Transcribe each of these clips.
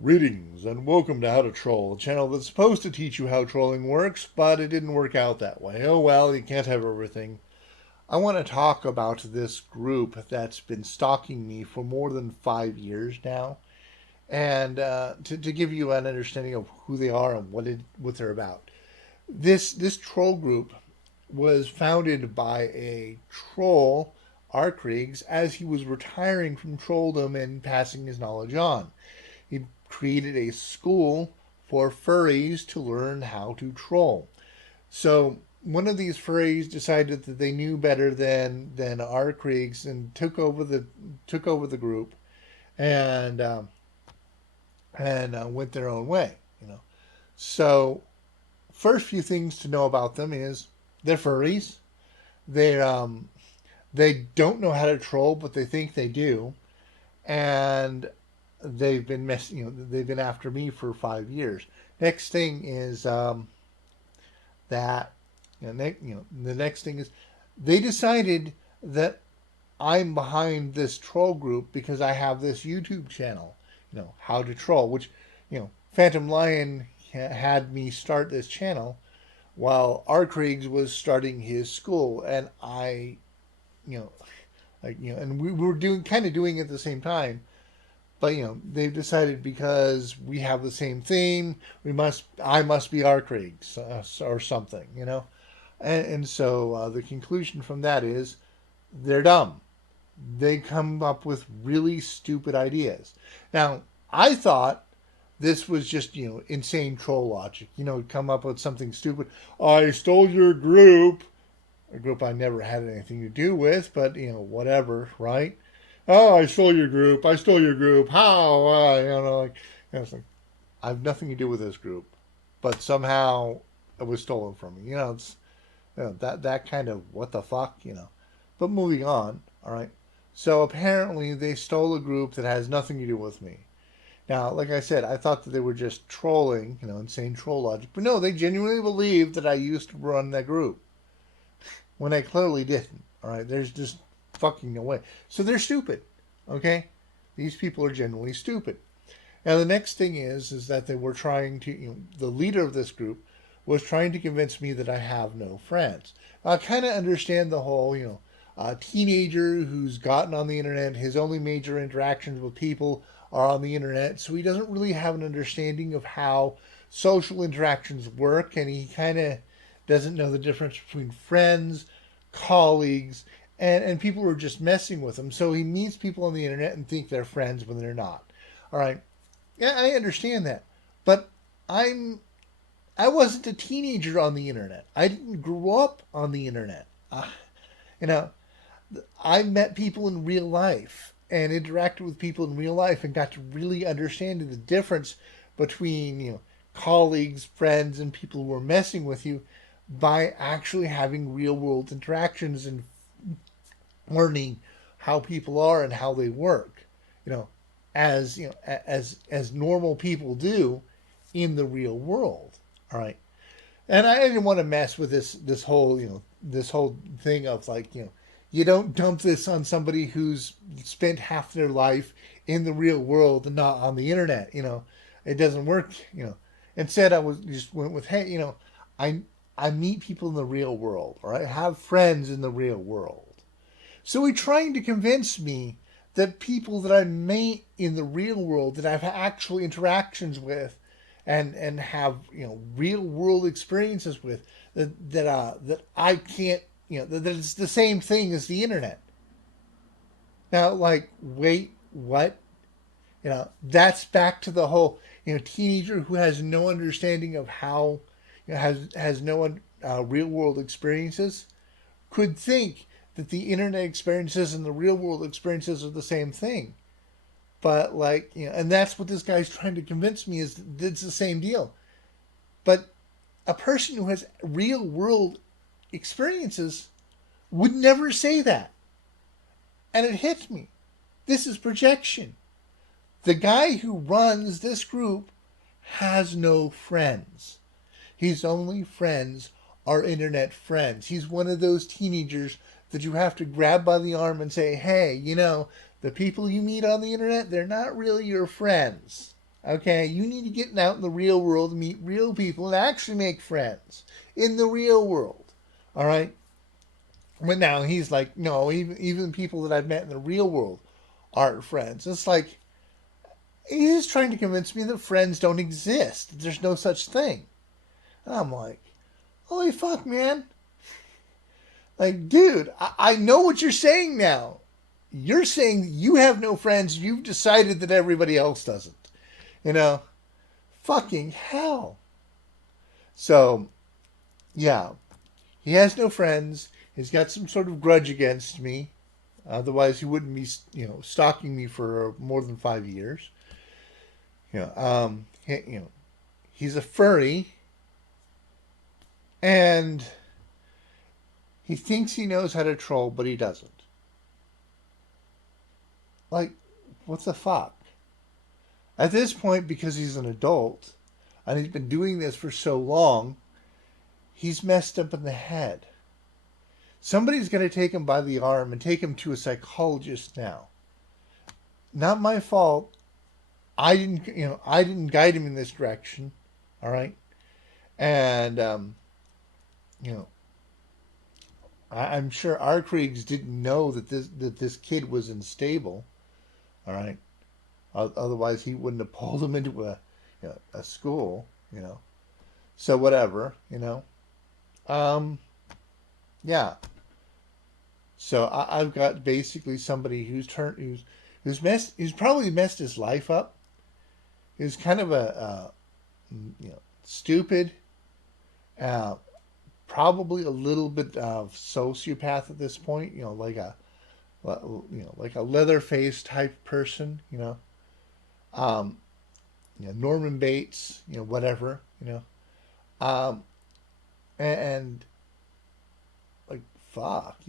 Greetings and welcome to How to Troll, a channel that's supposed to teach you how trolling works, but it didn't work out that way. Oh well, you can't have everything. I want to talk about this group that's been stalking me for more than 5 years now, and to give you an understanding of who they are and what they're about. This troll group was founded by a troll, Arkriegs, as he was retiring from trolldom and passing his knowledge on. He created a school for furries to learn how to troll. So one of these furries decided that they knew better than our Kriegs and took over the group and went their own way. So first few things to know about them is they're furries. They they don't know how to troll, but they think they do, and they've been after me for 5 years. Next thing is that the next thing is they decided that I'm behind this troll group because I have this YouTube channel, how to troll, which Phantom Lion had me start this channel while Arkriegs was starting his school, and I, you know, and we were doing it at the same time. But they've decided because we have the same theme, I must be Arkriegs or something, and so the conclusion from that is they're dumb. They come up with really stupid ideas. Now, I thought this was just insane troll logic. Come up with something stupid. I stole your group, a group I never had anything to do with, but whatever, right? Oh, I stole your group. I stole your group. How? It's like I have nothing to do with this group, but somehow it was stolen from me. It's that kind of what the fuck. But moving on, all right. So apparently they stole a group that has nothing to do with me. Now, like I said, I thought that they were just trolling, insane troll logic. But no, they genuinely believed that I used to run that group when I clearly didn't. All right, there's just fucking no way. So they're stupid. Okay, these people are genuinely stupid. Now the next thing is that they were trying to, the leader of this group was trying to convince me that I have no friends. I kind of understand the whole, a teenager who's gotten on the internet, his only major interactions with people are on the internet, so he doesn't really have an understanding of how social interactions work, and he kind of doesn't know the difference between friends, colleagues, and people who are just messing with him. So he meets people on the internet and think they're friends when they're not. All right, yeah, I understand that, but I wasn't a teenager on the internet. I didn't grow up on the internet. You know, I met people in real life and interacted with people in real life and got to really understand the difference between colleagues, friends, and people who are messing with you by actually having real world interactions and learning how people are and how they work. You know, as normal people do in the real world. All right, and I didn't want to mess with this whole thing of like you don't dump this on somebody who's spent half their life in the real world and not on the internet. It doesn't work. Instead I was just went with, hey, I meet people in the real world, or I have friends in the real world. So he's trying to convince me that people that I meet in the real world, that I've actual interactions with, and have real world experiences with, that I can't that it's the same thing as the internet. Now, like, wait, what? That's back to the whole teenager who has no understanding of how has no real world experiences could think that the internet experiences and the real world experiences are the same thing. But like, and that's what this guy's trying to convince me is that it's the same deal. But a person who has real world experiences would never say that. And it hit me. This is projection. The guy who runs this group has no friends. His only friends are internet friends. He's one of those teenagers that you have to grab by the arm and say, hey, the people you meet on the internet, they're not really your friends. Okay, you need to get out in the real world and meet real people and actually make friends in the real world. All right. But now he's like, no, even people that I've met in the real world aren't friends. It's like he's trying to convince me that friends don't exist. That there's no such thing. And I'm like, holy fuck, man! Like, dude, I know what you're saying now. You're saying you have no friends. You've decided that everybody else doesn't. You know, fucking hell. So yeah, he has no friends. He's got some sort of grudge against me. Otherwise, he wouldn't be, stalking me for more than 5 years. He's a furry, and he thinks he knows how to troll, but he doesn't. Like, what the fuck? At this point, because he's an adult and he's been doing this for so long, he's messed up in the head. Somebody's going to take him by the arm and take him to a psychologist now. Not my fault. I didn't guide him in this direction. All right, and you know, I'm sure our Kriegs didn't know that this kid was unstable. All right, otherwise he wouldn't have pulled him into a school. So whatever. Um, yeah. So I've got basically somebody who's probably messed his life up. He's kind of a stupid, uh, probably a little bit of sociopath at this point. Like a Leatherface type person. Um, Norman Bates. Whatever. Um, and like fuck.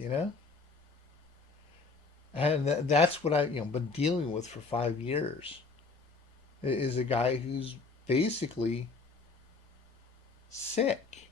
And that's what I been dealing with for 5 years. Is a guy who's basically sick.